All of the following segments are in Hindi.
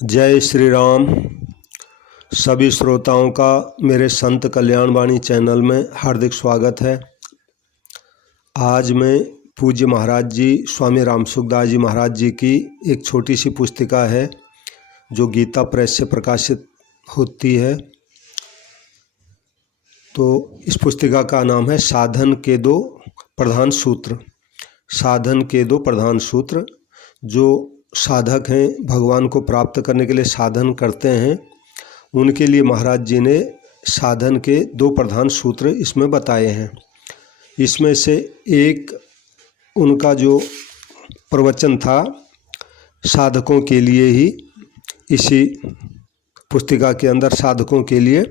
जय श्री राम। सभी श्रोताओं का मेरे संत कल्याण वाणी चैनल में हार्दिक स्वागत है। आज मैं पूज्य महाराज जी स्वामी राम सुखदास जी महाराज जी की एक छोटी सी पुस्तिका है जो गीता प्रेस से प्रकाशित होती है। तो इस पुस्तिका का नाम है साधन के दो प्रधान सूत्र। साधन के दो प्रधान सूत्र। जो साधक हैं, भगवान को प्राप्त करने के लिए साधन करते हैं, उनके लिए महाराज जी ने साधन के दो प्रधान सूत्र इसमें बताए हैं। इसमें से एक उनका जो प्रवचन था साधकों के लिए ही, इसी पुस्तिका के अंदर साधकों के लिए,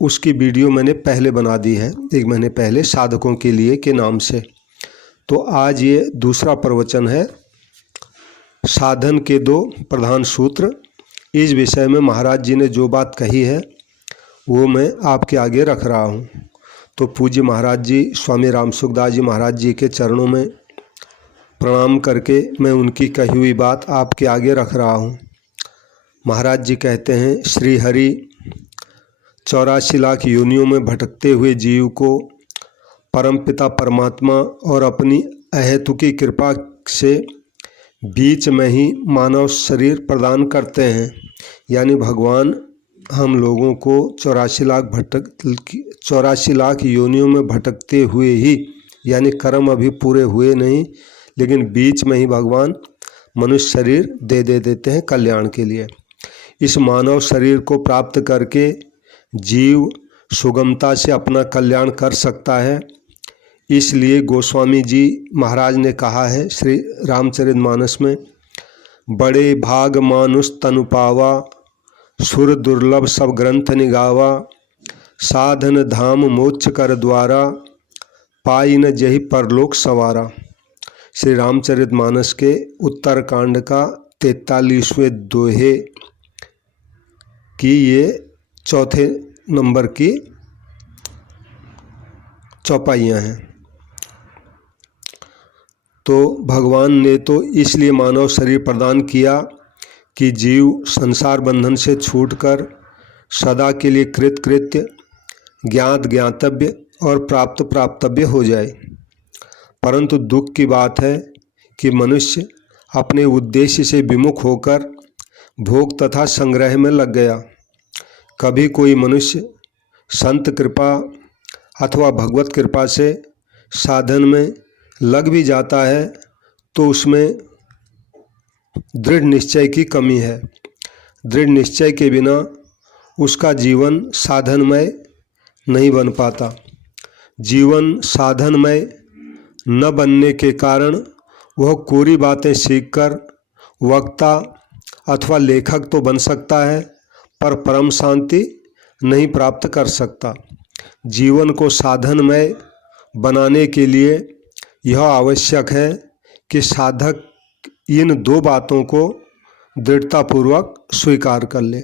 उसकी वीडियो मैंने पहले बना दी है 1 महीने पहले, साधकों के लिए के नाम से। तो आज ये दूसरा प्रवचन है, साधन के दो प्रधान सूत्र। इस विषय में महाराज जी ने जो बात कही है वो मैं आपके आगे रख रहा हूँ। तो पूज्य महाराज जी स्वामी राम सुखदास जी महाराज जी के चरणों में प्रणाम करके मैं उनकी कही हुई बात आपके आगे रख रहा हूँ। महाराज जी कहते हैं, श्री हरि 84 लाख योनियों में भटकते हुए जीव को परमपिता परमात्मा और अपनी अहेतुकी कृपा से बीच में ही मानव शरीर प्रदान करते हैं। यानी भगवान हम लोगों को 84 लाख योनियों में भटकते हुए ही, यानी कर्म अभी पूरे हुए नहीं, लेकिन बीच में ही भगवान मनुष्य शरीर दे देते हैं कल्याण के लिए। इस मानव शरीर को प्राप्त करके जीव सुगमता से अपना कल्याण कर सकता है। इसलिए गोस्वामी जी महाराज ने कहा है श्री रामचरितमानस में, बड़े भाग मानुष तनु पावा, सुर दुर्लभ सब ग्रंथ निगावा, साधन धाम मोक्ष कर द्वारा, पाई न जही परलोक सवारा। श्री रामचरितमानस के उत्तरकांड का 43वें दोहे की ये चौथे नंबर की चौपाइयाँ हैं। तो भगवान ने तो इसलिए मानव शरीर प्रदान किया कि जीव संसार बंधन से छूटकर सदा के लिए कृत्य, ज्ञात ज्ञातव्य और प्राप्त प्राप्तव्य हो जाए। परंतु दुख की बात है कि मनुष्य अपने उद्देश्य से विमुख होकर भोग तथा संग्रह में लग गया। कभी कोई मनुष्य संत कृपा अथवा भगवत कृपा से साधन में लग भी जाता है तो उसमें दृढ़ निश्चय की कमी है। दृढ़ निश्चय के बिना उसका जीवन साधनमय नहीं बन पाता। जीवन साधनमय न बनने के कारण वह कोरी बातें सीखकर वक्ता अथवा लेखक तो बन सकता है, पर परम शांति नहीं प्राप्त कर सकता। जीवन को साधनमय बनाने के लिए यह आवश्यक है कि साधक इन दो बातों को दृढ़तापूर्वक स्वीकार कर ले।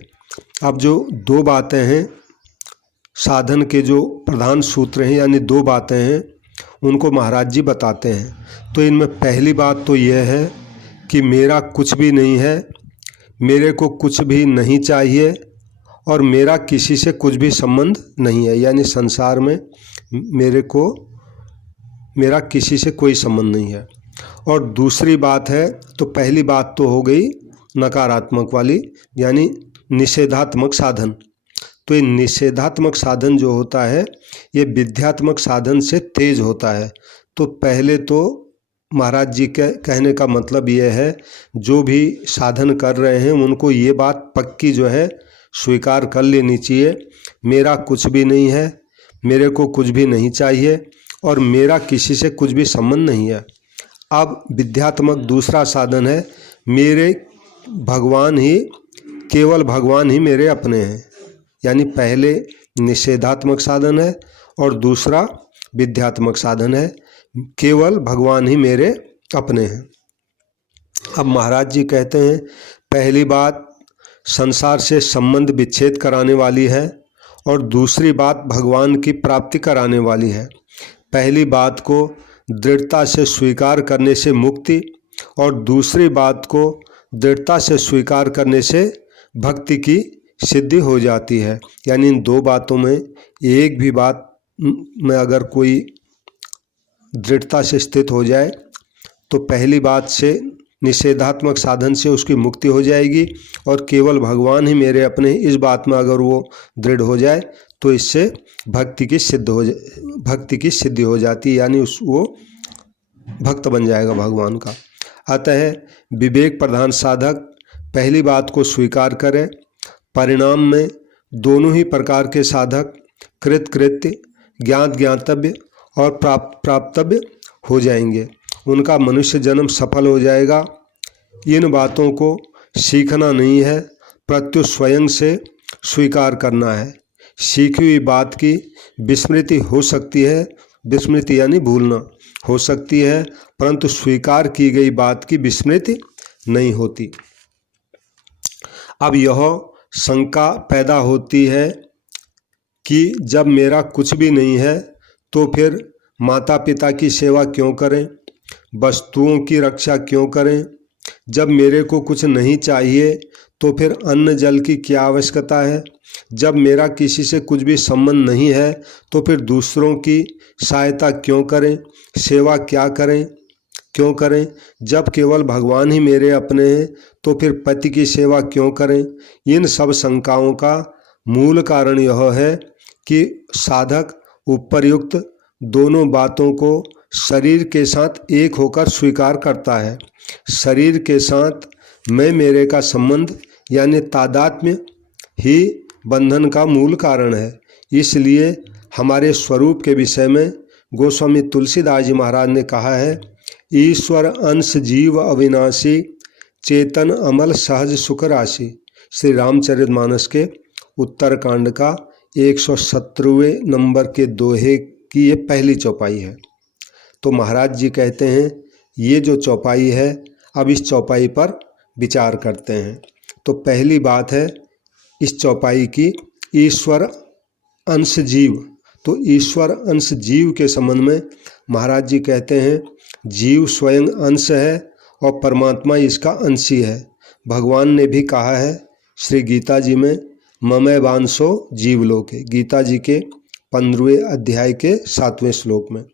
अब जो दो बातें हैं, साधन के जो प्रधान सूत्र हैं, यानी दो बातें हैं, उनको महाराज जी बताते हैं। तो इनमें पहली बात तो यह है कि मेरा कुछ भी नहीं है, मेरे को कुछ भी नहीं चाहिए और मेरा किसी से कुछ भी संबंध नहीं है। यानी संसार में मेरा किसी से कोई संबंध नहीं है। और दूसरी बात है, तो पहली बात तो हो गई नकारात्मक वाली, यानी निषेधात्मक साधन। तो ये निषेधात्मक साधन जो होता है ये विद्यात्मक साधन से तेज होता है। तो पहले तो महाराज जी के कहने का मतलब ये है, जो भी साधन कर रहे हैं उनको ये बात पक्की जो है स्वीकार कर लेनी चाहिए, मेरा कुछ भी नहीं है, मेरे को कुछ भी नहीं चाहिए और मेरा किसी से कुछ भी संबंध नहीं है। अब विद्यात्मक दूसरा साधन है, मेरे भगवान ही, केवल भगवान ही मेरे अपने हैं। यानी पहले निषेधात्मक साधन है और दूसरा विद्यात्मक साधन है, केवल भगवान ही मेरे अपने हैं। अब महाराज जी कहते हैं, पहली बात संसार से संबंध विच्छेद कराने वाली है और दूसरी बात भगवान की प्राप्ति कराने वाली है। पहली बात को दृढ़ता से स्वीकार करने से मुक्ति और दूसरी बात को दृढ़ता से स्वीकार करने से भक्ति की सिद्धि हो जाती है। यानी इन दो बातों में एक भी बात में अगर कोई दृढ़ता से स्थित हो जाए तो पहली बात से निषेधात्मक साधन से उसकी मुक्ति हो जाएगी, और केवल भगवान ही मेरे अपने इस बात में अगर वो दृढ़ हो जाए तो इससे भक्ति की सिद्धि हो जाती है, यानी वो भक्त बन जाएगा भगवान का। अतः विवेक प्रधान साधक पहली बात को स्वीकार करे। परिणाम में दोनों ही प्रकार के साधक कृत्य, ज्ञातव्य और प्राप्तव्य हो जाएंगे। उनका मनुष्य जन्म सफल हो जाएगा। इन बातों को सीखना नहीं है, प्रत्युत स्वयं से स्वीकार करना है। सीखी हुई बात की विस्मृति हो सकती है, विस्मृति यानी भूलना हो सकती है, परंतु स्वीकार की गई बात की विस्मृति नहीं होती। अब यह शंका पैदा होती है कि जब मेरा कुछ भी नहीं है तो फिर माता पिता की सेवा क्यों करें, वस्तुओं की रक्षा क्यों करें। जब मेरे को कुछ नहीं चाहिए तो फिर अन्न जल की क्या आवश्यकता है। जब मेरा किसी से कुछ भी संबंध नहीं है तो फिर दूसरों की सहायता क्यों करें, सेवा क्यों करें। जब केवल भगवान ही मेरे अपने हैं तो फिर पति की सेवा क्यों करें। इन सब शंकाओं का मूल कारण यह है कि साधक उपर्युक्त दोनों बातों को शरीर के साथ एक होकर स्वीकार करता है। शरीर के साथ मैं मेरे का संबंध यानी तादात्म्य ही बंधन का मूल कारण है। इसलिए हमारे स्वरूप के विषय में गोस्वामी तुलसीदास जी महाराज ने कहा है, ईश्वर अंश जीव अविनाशी, चेतन अमल सहज सुख राशि। श्री रामचरितमानस के उत्तरकांड का 117वें नंबर के दोहे की ये पहली चौपाई है। तो महाराज जी कहते हैं ये जो चौपाई है, अब इस चौपाई पर विचार करते हैं। तो पहली बात है इस चौपाई की, ईश्वर अंश जीव। तो ईश्वर अंश जीव के संबंध में महाराज जी कहते हैं जीव स्वयं अंश है और परमात्मा इसका अंशी है। भगवान ने भी कहा है श्री गीता जी में, ममय वांसो जीवलोके, गीता जी के 15वें अध्याय के 7वें श्लोक में।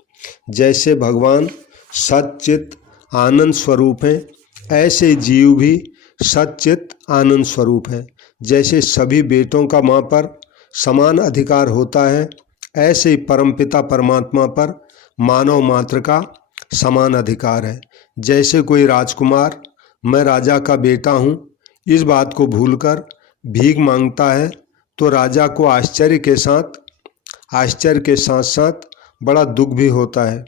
जैसे भगवान सच्चित आनंद स्वरूप हैं, ऐसे जीव भी सच्चित आनंद स्वरूप है। जैसे सभी बेटों का माँ पर समान अधिकार होता है, ऐसे ही परमपिता परमात्मा पर मानव मात्र का समान अधिकार है। जैसे कोई राजकुमार मैं राजा का बेटा हूँ इस बात को भूलकर भीख मांगता है तो राजा को आश्चर्य के साथ साथ बड़ा दुख भी होता है।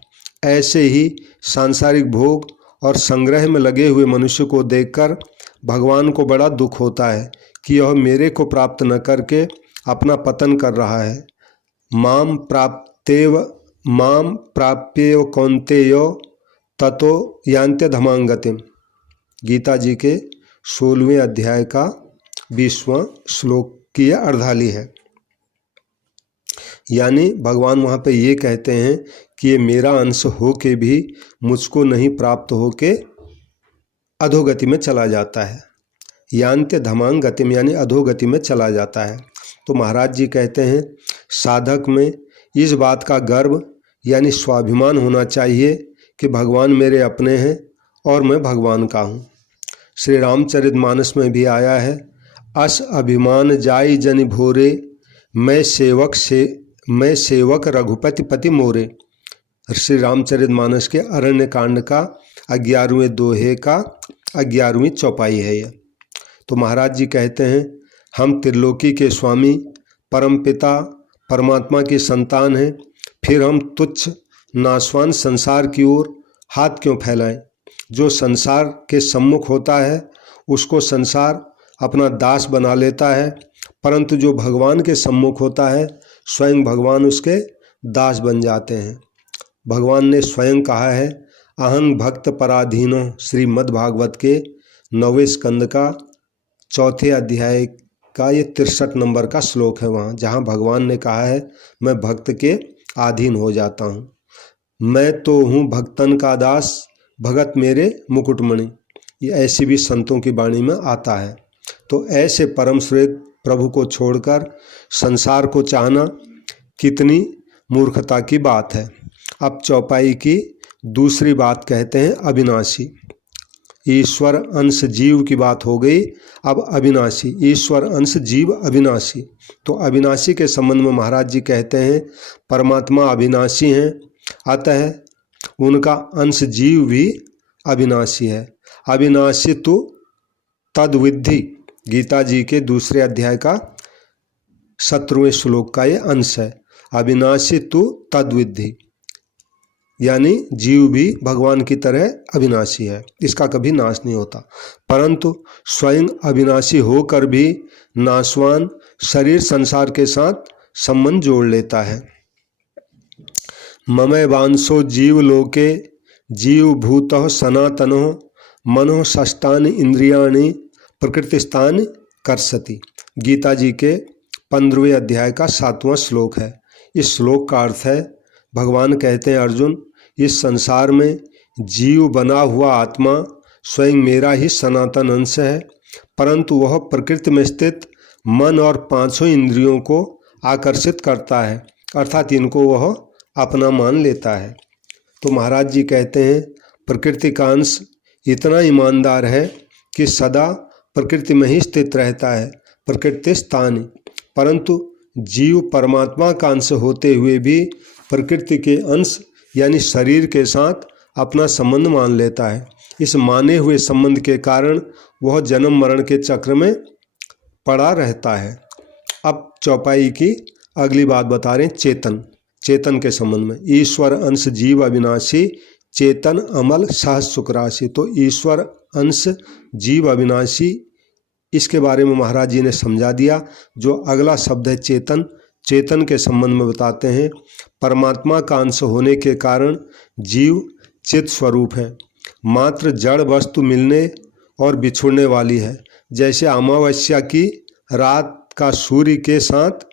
ऐसे ही सांसारिक भोग और संग्रह में लगे हुए मनुष्य को देखकर भगवान को बड़ा दुख होता है कि यह मेरे को प्राप्त न करके अपना पतन कर रहा है। माम प्राप्येव कौन्तेयो ततो यान्त्य धमांगतिम, गीता जी के 16वें अध्याय का 20वां श्लोक की यह अर्धाली है। यानी भगवान वहाँ पे ये कहते हैं कि ये मेरा अंश हो के भी मुझको नहीं प्राप्त हो के अधोगति में चला जाता है। यान्त्य धमांग गतिम यानी अधोगति में चला जाता है। तो महाराज जी कहते हैं साधक में इस बात का गर्व यानी स्वाभिमान होना चाहिए कि भगवान मेरे अपने हैं और मैं भगवान का हूँ। श्री रामचरितमानस में भी आया है, अस अभिमान जाई जनि भोरे, मैं सेवक रघुपति पति मोरे। श्री रामचरितमानस के अरण्य कांड का 11वें दोहे का 11वीं चौपाई है यह। तो महाराज जी कहते हैं हम त्रिलोकी के स्वामी परमपिता परमात्मा की संतान हैं, फिर हम तुच्छ नाशवान संसार की ओर हाथ क्यों फैलाएं। जो संसार के सम्मुख होता है उसको संसार अपना दास बना लेता है, परंतु जो भगवान के सम्मुख होता है स्वयं भगवान उसके दास बन जाते हैं। भगवान ने स्वयं कहा है, अहं भक्त पराधीनो, श्रीमद्भागवत के 9वें स्कंद का 4थे अध्याय का ये 63 नंबर का श्लोक है वहाँ, जहाँ भगवान ने कहा है मैं भक्त के अधीन हो जाता हूँ। मैं तो हूँ भक्तन का दास, भगत मेरे मुकुटमणि। ये ऐसी भी संतों की वाणी में आता है। तो ऐसे परम श्रेष्ठ प्रभु को छोड़कर संसार को चाहना कितनी मूर्खता की बात है। अब चौपाई की दूसरी बात कहते हैं अविनाशी। ईश्वर अंश जीव की बात हो गई, अब अविनाशी। ईश्वर अंश जीव अविनाशी। तो अविनाशी के संबंध में महाराज जी कहते हैं परमात्मा अविनाशी हैं, अतः उनका अंश जीव भी अविनाशी है। अविनाशी तो तद्विद्धि, गीता जी के दूसरे अध्याय का 17वें श्लोक का ये अंश है। अविनाशी तो तद्विद्धि, यानी जीव भी भगवान की तरह अविनाशी है, इसका कभी नाश नहीं होता, परंतु स्वयं अविनाशी होकर भी नाशवान शरीर संसार के साथ संबंध जोड़ लेता है। ममय वांसो जीव लोके जीव भूतः सनातनो मनो षष्ठानि इंद्रियाणि प्रकृतिस्थान कर्षति। गीता जी के 15वें अध्याय का 7वां श्लोक है। इस श्लोक का अर्थ है, भगवान कहते हैं अर्जुन, इस संसार में जीव बना हुआ आत्मा स्वयं मेरा ही सनातन अंश है, परंतु वह प्रकृति में स्थित मन और पांचों इंद्रियों को आकर्षित करता है, अर्थात इनको वह अपना मान लेता है। तो महाराज जी कहते हैं प्रकृति का अंश इतना ईमानदार है कि सदा प्रकृति में ही स्थित रहता है, प्रकृति स्थान, परंतु जीव परमात्मा का अंश होते हुए भी प्रकृति के अंश यानी शरीर के साथ अपना संबंध मान लेता है। इस माने हुए संबंध के कारण वह जन्म मरण के चक्र में पड़ा रहता है। अब चौपाई की अगली बात बता रहे हैं चेतन। चेतन के संबंध में ईश्वर अंश जीव अविनाशी चेतन अमल सहज सुख राशि। तो ईश्वर अंश जीव अविनाशी, इसके बारे में महाराज जी ने समझा दिया। जो अगला शब्द है चेतन, चेतन के संबंध में बताते हैं परमात्मा का अंश होने के कारण जीव चित स्वरूप है, मात्र जड़ वस्तु मिलने और बिछुड़ने वाली है। जैसे अमावस्या की रात का सूर्य के साथ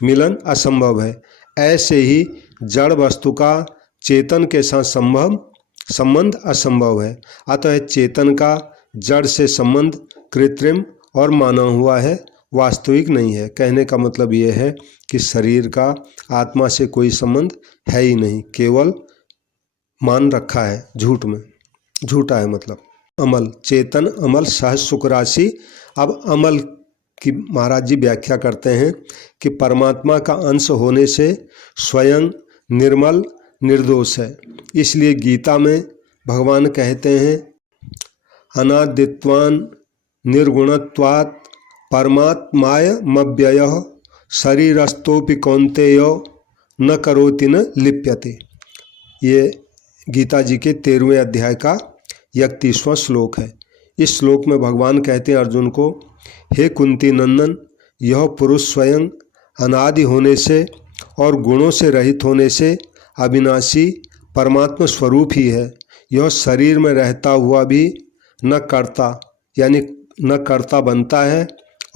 मिलन असंभव है, ऐसे ही जड़ वस्तु का चेतन के साथ संबंध असंभव है। अतः चेतन का जड़ से संबंध कृत्रिम और माना हुआ है, वास्तविक नहीं है। कहने का मतलब ये है कि शरीर का आत्मा से कोई संबंध है ही नहीं, केवल मान रखा है झूठ में, झूठा है मतलब। अमल, चेतन अमल सहज सुख राशि। अब अमल की महाराज जी व्याख्या करते हैं कि परमात्मा का अंश होने से स्वयं निर्मल निर्दोष है। इसलिए गीता में भगवान कहते हैं अनादित्वान् निर्गुणत्वात् परमात्माय मव्ययः शरीरस्थोपि कौन्तेय न करोति न लिप्यते। ये गीता जी के 13वें अध्याय का 31वां श्लोक है। इस श्लोक में भगवान कहते हैं अर्जुन को, हे कुंती नंदन, यह पुरुष स्वयं अनादि होने से और गुणों से रहित होने से अविनाशी परमात्मा स्वरूप ही है। यह शरीर में रहता हुआ भी न कर्ता यानी न कर्ता बनता है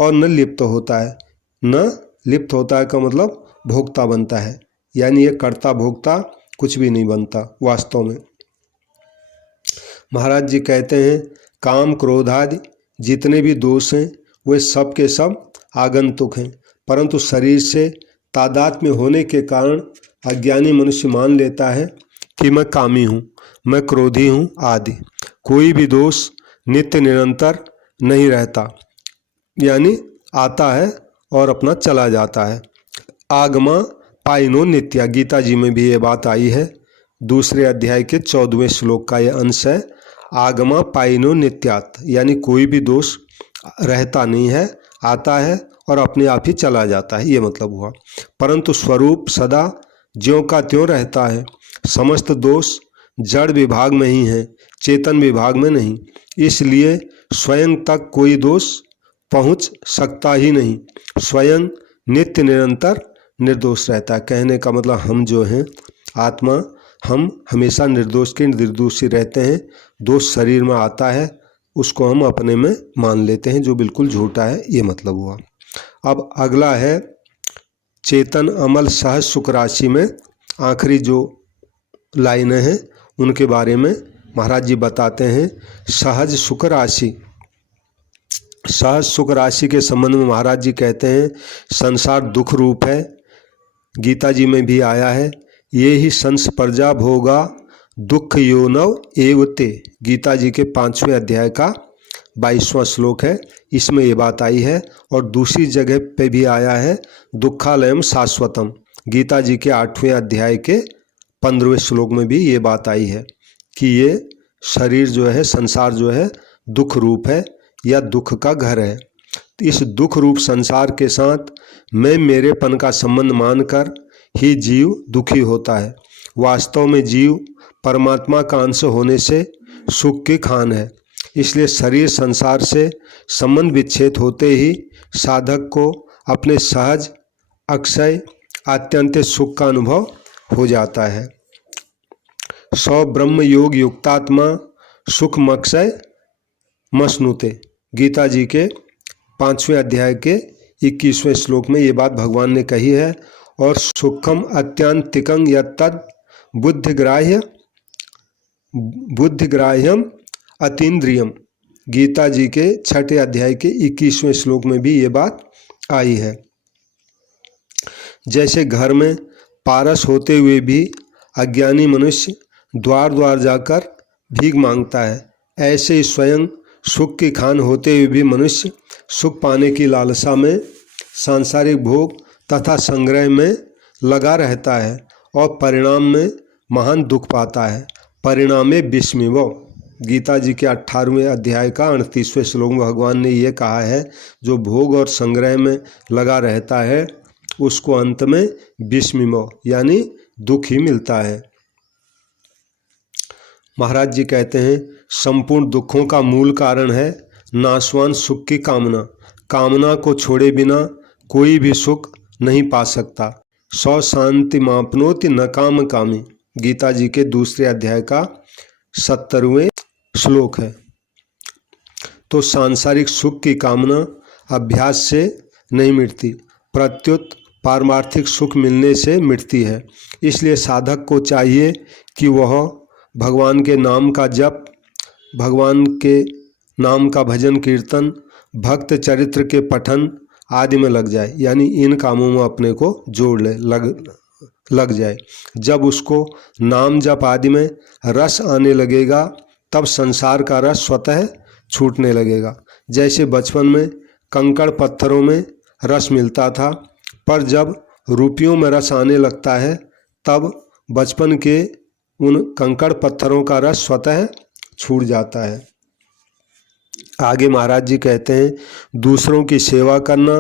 और न लिप्त होता है। न लिप्त होता है का मतलब भोक्ता बनता है, यानी ये कर्ता भोक्ता कुछ भी नहीं बनता वास्तव में। महाराज जी कहते हैं काम क्रोध आदि जितने भी दोष हैं वे सब के सब आगंतुक हैं, परंतु शरीर से तादात्म्य होने के कारण अज्ञानी मनुष्य मान लेता है कि मैं कामी हूँ, मैं क्रोधी हूँ आदि। कोई भी दोष नित्य निरंतर नहीं रहता, यानी आता है और अपना चला जाता है। आगमा पाइनो नित्या, गीता जी में भी ये बात आई है। दूसरे अध्याय के 14वें श्लोक का ये अंश है। आगमा पाइनो नित्यात्, यानी कोई भी दोष रहता नहीं है, आता है और अपने आप ही चला जाता है, ये मतलब हुआ। परंतु स्वरूप सदा ज्यों का त्यों रहता है। समस्त दोष जड़ विभाग में ही है, चेतन विभाग में नहीं। इसलिए स्वयं तक कोई दोष पहुंच सकता ही नहीं। स्वयं नित्य निरंतर निर्दोष रहता है। कहने का मतलब हम जो हैं आत्मा, हम हमेशा निर्दोष के निर्दोषी रहते हैं। दोष शरीर में आता है, उसको हम अपने में मान लेते हैं, जो बिल्कुल झूठा है, ये मतलब हुआ। अब अगला है चेतन अमल सहज सुख राशि में आखिरी जो लाइनें हैं उनके बारे में महाराज जी बताते हैं सहज सुख राशि। सहज सुख राशि के संबंध में महाराज जी कहते हैं संसार दुख रूप है, गीता जी में भी आया है। ये ही संस प्रजा भोगा दुख योनव एवते, गीता जी के 5वें अध्याय का 22वां श्लोक है, इसमें ये बात आई है। और दूसरी जगह पे भी आया है दुखालयम शाश्वतम, गीता जी के 8वें अध्याय के 15वें श्लोक में भी ये बात आई है कि ये शरीर जो है, संसार जो है दुख रूप है या दुख का घर है। इस दुख रूप संसार के साथ मैं मेरेपन का संबंध मानकर ही जीव दुखी होता है। वास्तव में जीव परमात्मा का अंश होने से सुख की खान है। इसलिए शरीर संसार से संबंध विच्छेद होते ही साधक को अपने सहज अक्षय आत्यंतिक सुख का अनुभव हो जाता है। सौ ब्रह्म योग युक्तात्मा सुखमक्षय मश्नुते, गीता जी के 5वें अध्याय के 21वें श्लोक में ये बात भगवान ने कही है। और सुखम अत्यंतिकं यत्तद् बुद्धिग्राह्यम अतीन्द्रियम, गीता जी के 6ठे अध्याय के 21वें श्लोक में भी ये बात आई है। जैसे घर में पारस होते हुए भी अज्ञानी मनुष्य द्वार द्वार जाकर भीख मांगता है, ऐसे ही स्वयं सुख की खान होते हुए भी मनुष्य सुख पाने की लालसा में सांसारिक भोग तथा संग्रह में लगा रहता है और परिणाम में महान दुख पाता है। परिणामे विस्मिव, गीता जी के 18वें अध्याय का 38वें श्लोक में भगवान ने ये कहा है जो भोग और संग्रह में लगा रहता है उसको अंत में विस्मिव यानी दुख ही मिलता है। महाराज जी कहते हैं संपूर्ण दुखों का मूल कारण है नाशवान सुख की कामना। कामना को छोड़े बिना कोई भी सुख नहीं पा सकता। सौ शांति मापनोति न काम कामी, गीता जी के 2 अध्याय का 70वें श्लोक है। तो सांसारिक सुख की कामना अभ्यास से नहीं मिटती, प्रत्युत पारमार्थिक सुख मिलने से मिटती है। इसलिए साधक को चाहिए कि वह भगवान के नाम का जप, भगवान के नाम का भजन कीर्तन, भक्त चरित्र के पठन आदि में लग जाए, यानी इन कामों में अपने को जोड़ ले, लग जाए। जब उसको नाम जप आदि में रस आने लगेगा तब संसार का रस स्वतः छूटने लगेगा। जैसे बचपन में कंकड़ पत्थरों में रस मिलता था, पर जब रुपयों में रस आने लगता है तब बचपन के उन कंकड़ पत्थरों का रस स्वतः छूट जाता है। आगे महाराज जी कहते हैं दूसरों की सेवा करना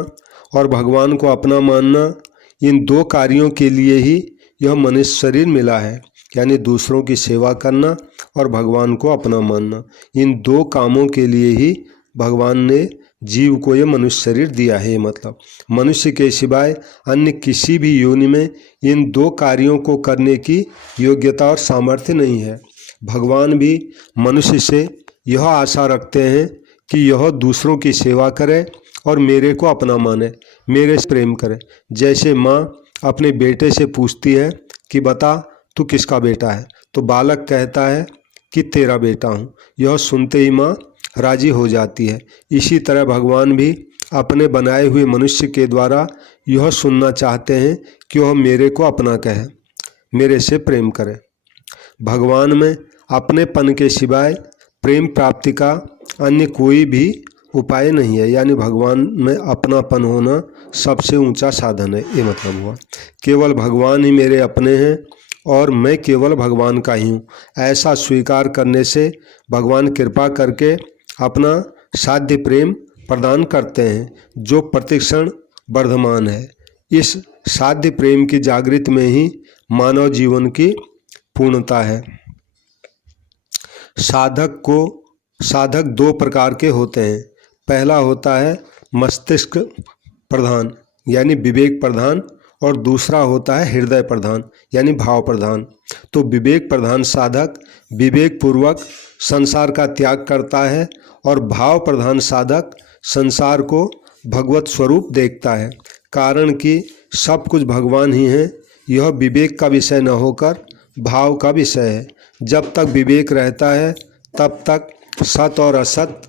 और भगवान को अपना मानना, इन 2 कार्यों के लिए ही यह मनुष्य शरीर मिला है। यानी दूसरों की सेवा करना और भगवान को अपना मानना, इन 2 कामों के लिए ही भगवान ने जीव को यह मनुष्य शरीर दिया है। मतलब मनुष्य के सिवाय अन्य किसी भी योनि में इन 2 कार्यों को करने की योग्यता और सामर्थ्य नहीं है। भगवान भी मनुष्य से यह आशा रखते हैं कि यह दूसरों की सेवा करे और मेरे को अपना माने, मेरे से प्रेम करे। जैसे माँ अपने बेटे से पूछती है कि बता तू किसका बेटा है, तो बालक कहता है कि तेरा बेटा हूँ। यह सुनते ही माँ राजी हो जाती है। इसी तरह भगवान भी अपने बनाए हुए मनुष्य के द्वारा यह सुनना चाहते हैं कि वह मेरे को अपना कहे, मेरे से प्रेम करे। भगवान में अपनेपन के सिवाय प्रेम प्राप्ति का अन्य कोई भी उपाय नहीं है। यानी भगवान में अपनापन होना सबसे ऊंचा साधन है, ये मतलब हुआ। केवल भगवान ही मेरे अपने हैं और मैं केवल भगवान का ही हूँ, ऐसा स्वीकार करने से भगवान कृपा करके अपना साध्य प्रेम प्रदान करते हैं जो प्रतिक्षण वर्धमान है। इस साध्य प्रेम की जागृति में ही मानव जीवन की पूर्णता है। साधक 2 प्रकार के होते हैं। पहला होता है मस्तिष्क प्रधान यानी विवेक प्रधान, और दूसरा होता है हृदय प्रधान यानी भाव प्रधान। तो विवेक प्रधान साधक विवेक पूर्वक संसार का त्याग करता है और भाव प्रधान साधक संसार को भगवत स्वरूप देखता है। कारण कि सब कुछ भगवान ही है, यह विवेक का विषय न होकर भाव का विषय है। जब तक विवेक रहता है तब तक सत और असत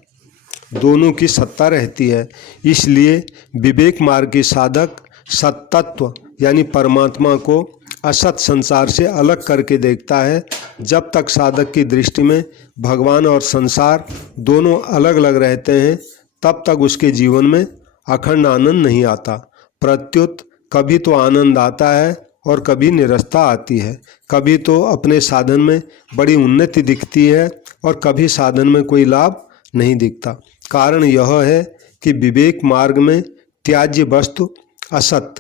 दोनों की सत्ता रहती है। इसलिए विवेक मार्ग के साधक सत्तत्व यानी परमात्मा को असत संसार से अलग करके देखता है। जब तक साधक की दृष्टि में भगवान और संसार दोनों अलग अलग रहते हैं तब तक उसके जीवन में अखंड आनंद नहीं आता। प्रत्युत कभी तो आनंद आता है और कभी निरस्ता आती है। कभी तो अपने साधन में बड़ी उन्नति दिखती है और कभी साधन में कोई लाभ नहीं दिखता। कारण यह है कि विवेक मार्ग में त्याज्य वस्तु असत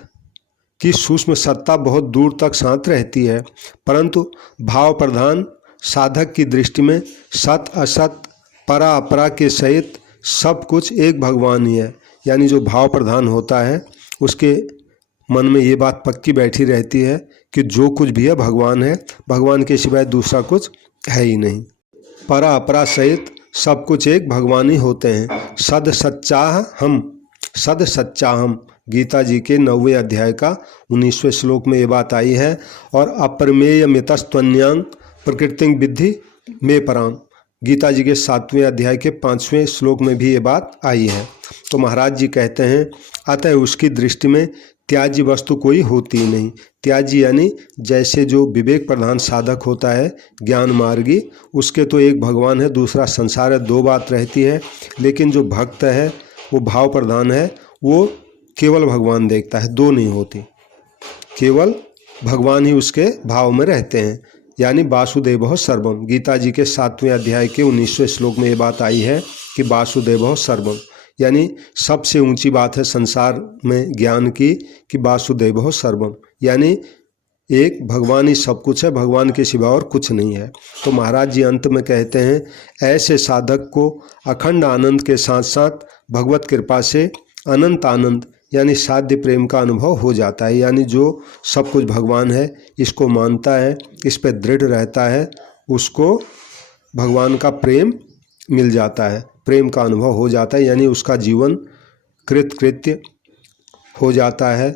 की सूक्ष्म सत्ता बहुत दूर तक शांत रहती है, परंतु भाव प्रधान साधक की दृष्टि में सत असत परा अपरा के सहित सब कुछ एक भगवान ही है। यानी जो भाव प्रधान होता है उसके मन में ये बात पक्की बैठी रहती है कि जो कुछ भी है भगवान है, भगवान के सिवाय दूसरा कुछ है ही नहीं। परा अपरा सहित सब कुछ एक भगवान ही होते हैं। सद सच्चा हम गीता जी के 9वें अध्याय का 19वें श्लोक में ये बात आई है। और अप्रमेय मितस्त्वन्यांग प्रकृतिं विद्धि में पराम गीता जी के 7वें अध्याय के 5वें श्लोक में भी ये बात आई है। तो महाराज जी कहते हैं अतः उसकी दृष्टि में त्याज्य वस्तु कोई होती ही नहीं। त्याज्य यानी जैसे जो विवेक प्रधान साधक होता है ज्ञान मार्गी, उसके तो एक भगवान है दूसरा संसार है, दो बात रहती है। लेकिन जो भक्त है वो भाव प्रधान है, वो केवल भगवान देखता है, दो नहीं होती, केवल भगवान ही उसके भाव में रहते हैं। यानी वासुदेवः सर्वम गीता जी के 7वें अध्याय के 19वें श्लोक में ये बात आई है कि वासुदेवः सर्वम यानी सबसे ऊंची बात है संसार में ज्ञान की कि वासुदेवः सर्वम यानी एक भगवान ही सब कुछ है, भगवान के सिवा और कुछ नहीं है। तो महाराज जी अंत में कहते हैं ऐसे साधक को अखंड आनंद के साथ साथ भगवत कृपा से अनंत आनंद यानी साध्य प्रेम का अनुभव हो जाता है। यानी जो सब कुछ भगवान है इसको मानता है, इस पर दृढ़ रहता है, उसको भगवान का प्रेम मिल जाता है, प्रेम का अनुभव हो जाता है। यानी उसका जीवन कृत्य हो जाता है,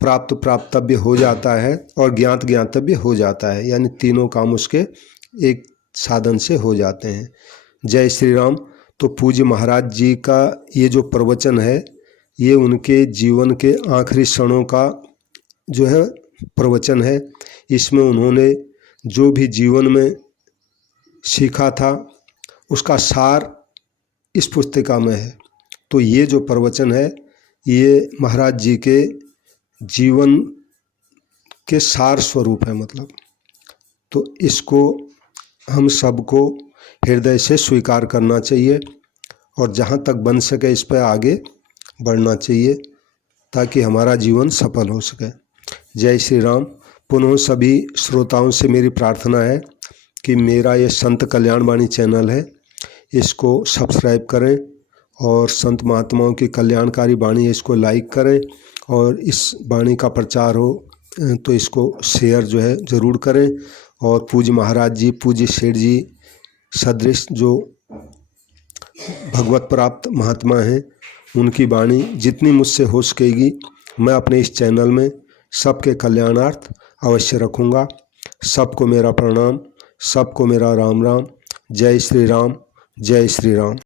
प्राप्तव्य हो जाता है और ज्ञातव्य हो जाता है। यानी तीनों काम उसके एक साधन से हो जाते हैं। जय श्री राम। तो पूज्य महाराज जी का ये जो प्रवचन है ये उनके जीवन के आखिरी क्षणों का जो है प्रवचन है। इसमें उन्होंने जो भी जीवन में सीखा था उसका सार इस पुस्तिका में है। तो ये जो प्रवचन है ये महाराज जी के जीवन के सार स्वरूप है मतलब। तो इसको हम सबको हृदय से स्वीकार करना चाहिए और जहाँ तक बन सके इस पर आगे बढ़ना चाहिए ताकि हमारा जीवन सफल हो सके। जय श्री राम। पुनः सभी श्रोताओं से मेरी प्रार्थना है कि मेरा ये संत कल्याण वाणी चैनल है, इसको सब्सक्राइब करें और संत महात्माओं की कल्याणकारी वाणी इसको लाइक करें और इस वाणी का प्रचार हो तो इसको शेयर जो है ज़रूर करें। और पूज्य महाराज जी, पूज्य सेठ जी सदृश जो भगवत प्राप्त महात्मा हैं उनकी वाणी जितनी मुझसे हो सकेगी मैं अपने इस चैनल में सबके कल्याणार्थ अवश्य रखूँगा। सबको मेरा प्रणाम, सबको मेरा राम राम। जय श्री राम, जय श्री राम।